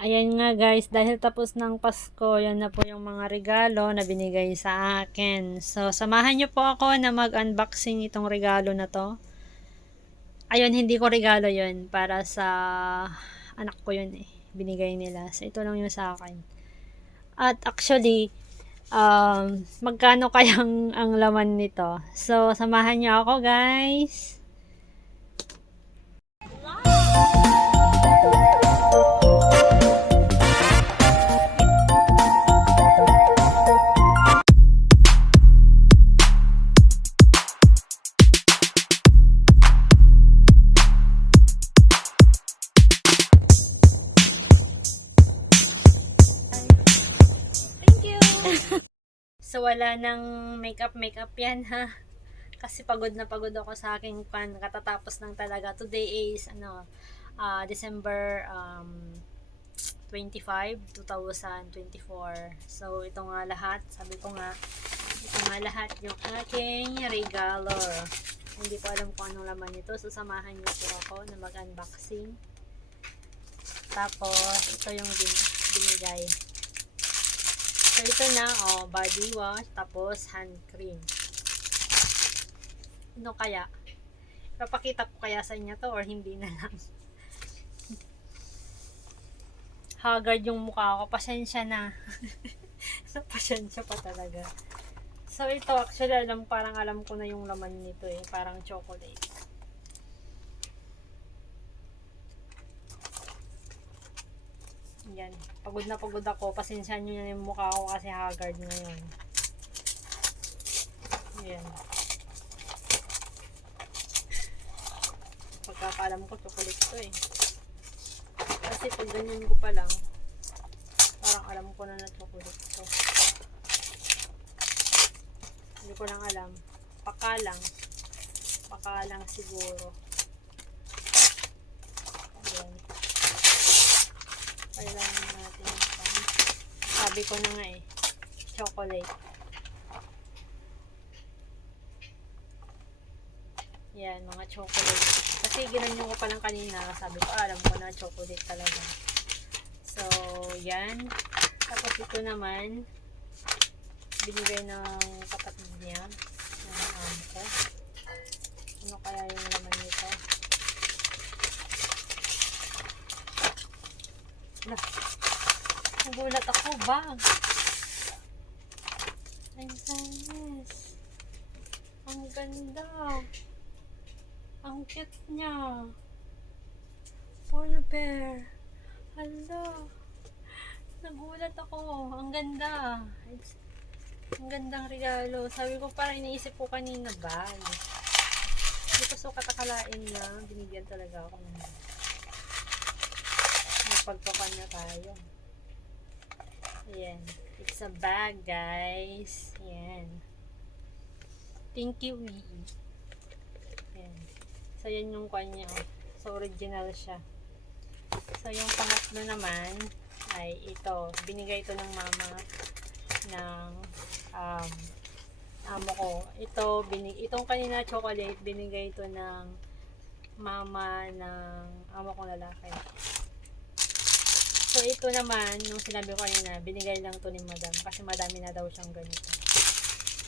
Ayan nga guys, dahil tapos ng Pasko, yan na po yung mga regalo na binigay sa akin. So, samahan niyo po ako na mag-unboxing itong regalo na to. Ayun, hindi ko regalo yun. Para sa anak ko yun eh. Binigay nila. So, ito lang yung sa akin. At actually, magkano kayang ang laman nito? So, samahan niyo ako guys. So, wala nang makeup yan ha. Kasi pagod na pagod ako sa aking katatapos ng talaga. Today is December 25, 2024. So, ito nga lahat. Sabi ko nga, ito nga lahat yung aking regalo. Hindi ko alam kung anong laman nito. So, samahan niyo po ako na mag-unboxing. Tapos, ito yung binigay. So, ito na, body wash, tapos hand cream. Ano kaya? Papakita ko kaya sa inyo to or hindi na lang? Haggard yung mukha ko. Pasensya na. Pasensya pa talaga. So, ito, actually, parang alam ko na yung laman nito eh. Parang chocolate. Yan. Pagod na pagod ako. Pasensya nyo na yung mukha ko kasi haggard ngayon. Yan. Pagkakalam ko, chocolate to eh. Kasi pag ganyan ko pa lang, parang alam ko na chocolate to. Hindi ko lang alam. Pakalang. Pakalang siguro. Yan. Kailangan natin yung sabi ko na nga eh, chocolate. Yan, mga chocolate. Kasi ginanyo ko pa lang kanina, sabi ko, alam ko na chocolate talaga. So, yan. Tapos ito naman, binigay ng kapatid niya, ng ko. Ano kaya yung laman nito? Nagulat ako, bag. Ay, nice. Ang ganda. Ang cute niya. Polar bear. Hala. Nagulat ako. Ang ganda. Ang gandang regalo. Sabi ko parang iniisip ko kanina bag. Hindi ko so katakalain na. Binigyan talaga ako ng pagpapan na tayo. Ayan. It's a bag, guys. Ayan. Thank you, Wii. Ayan. So, yan yung kanya. So, original siya. So, yung pangatlo naman ay ito. Binigay ito ng mama ng amo ko. Itong kanina chocolate, binigay ito ng mama ng amo kong lalaki. So, ito naman, nung sinabi ko kanina, binigay lang to ni madam. Kasi madami na daw siyang ganito.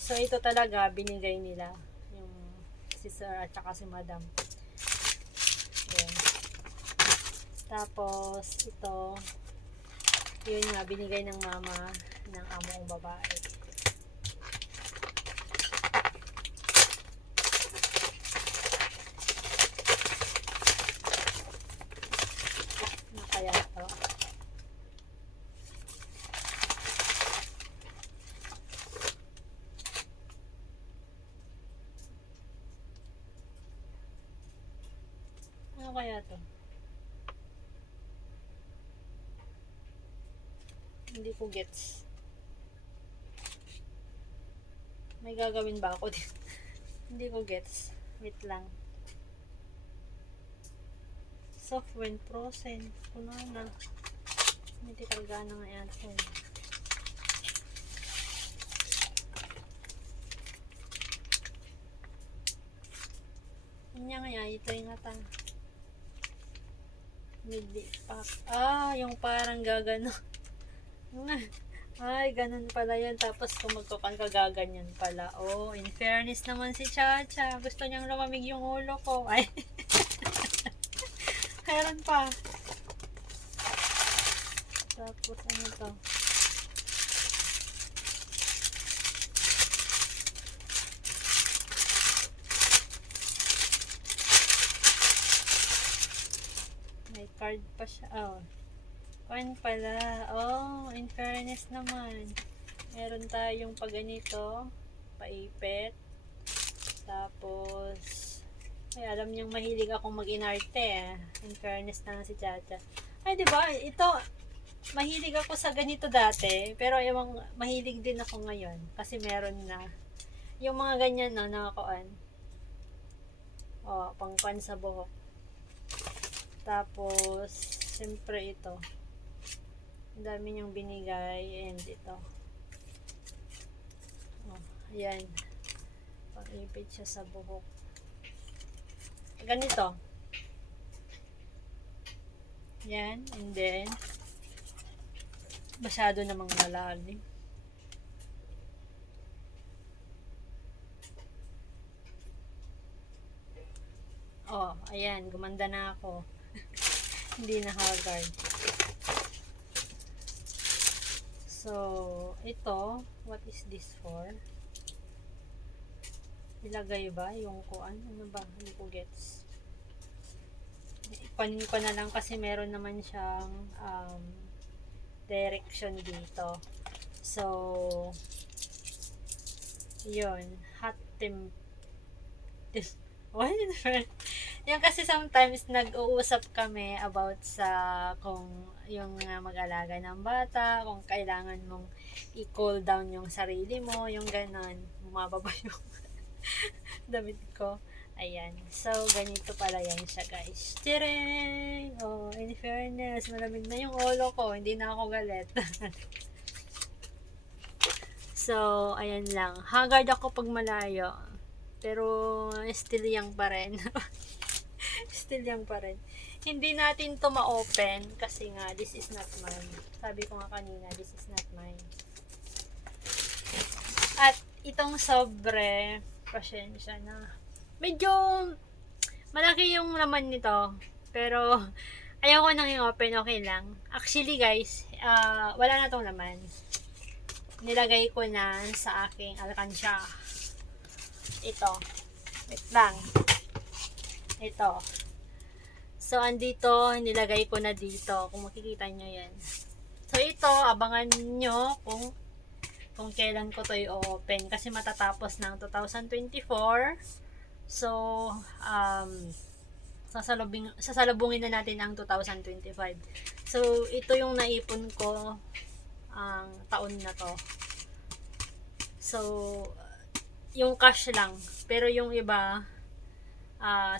So, ito talaga, binigay nila. Yung si sir at saka si madam. Ayan. Tapos, ito, yun nga, binigay ng mama ng amo kong babae. Ano kaya ito? Ano kaya ito? Hindi ko gets. May gagawin ba ako din? Hindi ko gets. Wait lang. Soft when frozen. Kuno na. Hindi talaga na nga yan. Nya nga ito yung ata. Midi pack. Ah, yung parang gagano. Ay, ganun pala yun. Tapos kung magkukan ka, gaganyan pala. Oh, in fairness naman si Chacha. Gusto niyang lumamig yung ulo ko. Ay, meron pa. Tapos ano to? May card pa siya. Oh, coin pala. Oh, in fairness naman. Meron tayong paganito. Paipit. Tapos, ay, alam niyang mahilig akong mag-inarte eh. In fairness na si Chacha. Ay, di ba? Ito, mahilig ako sa ganito dati. Pero yung mahilig din ako ngayon. Kasi meron na. Yung mga ganyan no, nakakuan. O, pangpan sa buhok. Tapos, siyempre ito. Ang dami niyang binigay. And ito. Oh, ayan. Pang-ipit siya sa buhok. Ganito. Yan. And then, masyado namang malalim. Oh, ayan. Gumanda na ako. Hindi na haggard. So, ito. What is this for? Ilagay ba yung kuan? Ano ba? Hindi ko gets. Ipanin ko na lang kasi meron naman siyang direction dito. So, yun. Hot Why? Yung kasi sometimes nag-uusap kami about sa kung yung mag-alaga ng bata, kung kailangan mong i-cool down yung sarili mo, yung ganon. Bumababa yung damit ko. Ayan. So, ganito pala yan siya, guys. Tireng! Oh, in fairness, malamig na yung ulo ko. Hindi na ako galit. So, ayan lang. Haggard ako pag malayo. Pero, still young pa rin. Still young pa rin. Hindi natin to ma-open kasi nga, this is not mine. Sabi ko nga kanina, this is not mine. At itong sobre, pasensya na. Medyo malaki yung laman nito. Pero ayoko nang i-open, okay lang. Actually guys, wala na tong laman. Nilagay ko na sa aking alkansya. Ito. Wait lang. Ito. So andito, nilagay ko na dito. Kung makikita nyo yan. So ito, abangan nyo kung kailan ko to i-open kasi matatapos ng 2024. So, sasalubungin na natin ang 2025. So, ito yung naipon ko ang taon na to. So, yung cash lang. Pero yung iba,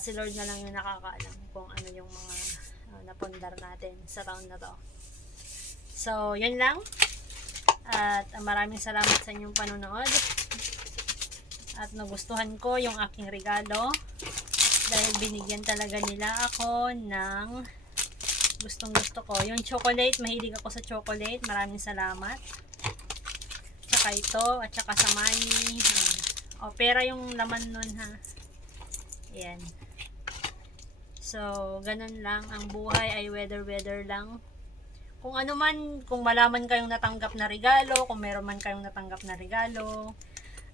si Lord na lang yung nakakaalam kung ano yung mga napundar natin sa taon na to. So, yun lang. At maraming salamat sa inyong panonood. At nagustuhan ko yung aking regalo. Dahil binigyan talaga nila ako ng gustong gusto ko. Yung chocolate, mahilig ako sa chocolate. Maraming salamat. Tsaka ito, at tsaka sa money. O, pera yung laman nun ha. Ayan. So, ganun lang. Ang buhay ay weather lang. Kung ano man, kung malaman kayong natanggap na regalo, kung meron man kayong natanggap na regalo,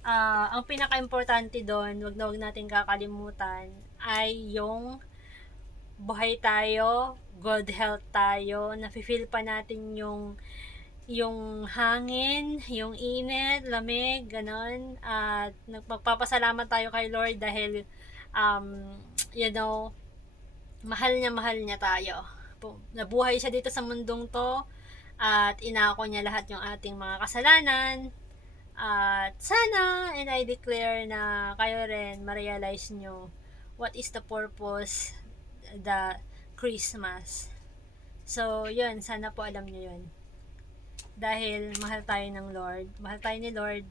ang pinaka-importante doon, wag na wag natin kakalimutan, ay yung buhay tayo, good health tayo, nafe-feel pa natin yung hangin, yung init, lamig, ganon. At nagpapasalamat tayo kay Lord dahil, you know, mahal niya tayo. Nabuhay siya dito sa mundong to at inako niya lahat yung ating mga kasalanan. At sana, and I declare na kayo rin ma-realize nyo what is the purpose the Christmas. So, yun, sana po alam nyo yun. Dahil mahal tayo ng Lord, mahal tayo ni Lord,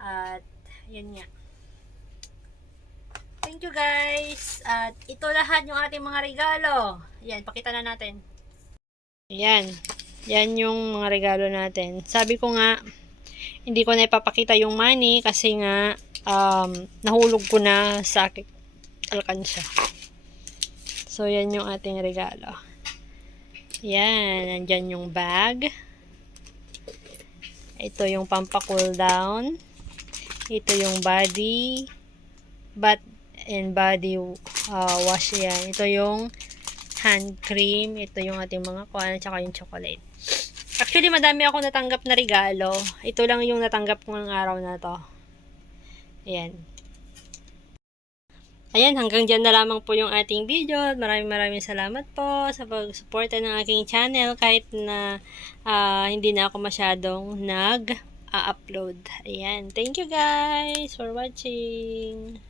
at yun nga. thank you guys. At ito lahat yung ating mga regalo. Ayan, pakita na natin. Ayan. Yan yung mga regalo natin. Sabi ko nga, hindi ko na ipapakita yung money kasi nga nahulog ko na sa aking alkansya. So, yan yung ating regalo. Yan. Nandyan yung bag. Ito yung pampa-cool down. Ito yung body bath and body wash yan. Ito yung hand cream. Ito yung ating mga kuwan at saka yung chocolate. Actually, madami ako natanggap na regalo. Ito lang yung natanggap ko ng araw na to. Ayan. Ayan, hanggang dyan na lamang po yung ating video. Maraming salamat po sa pag-suporta ng aking channel kahit na hindi na ako masyadong nag-upload. Ayan. Thank you guys for watching.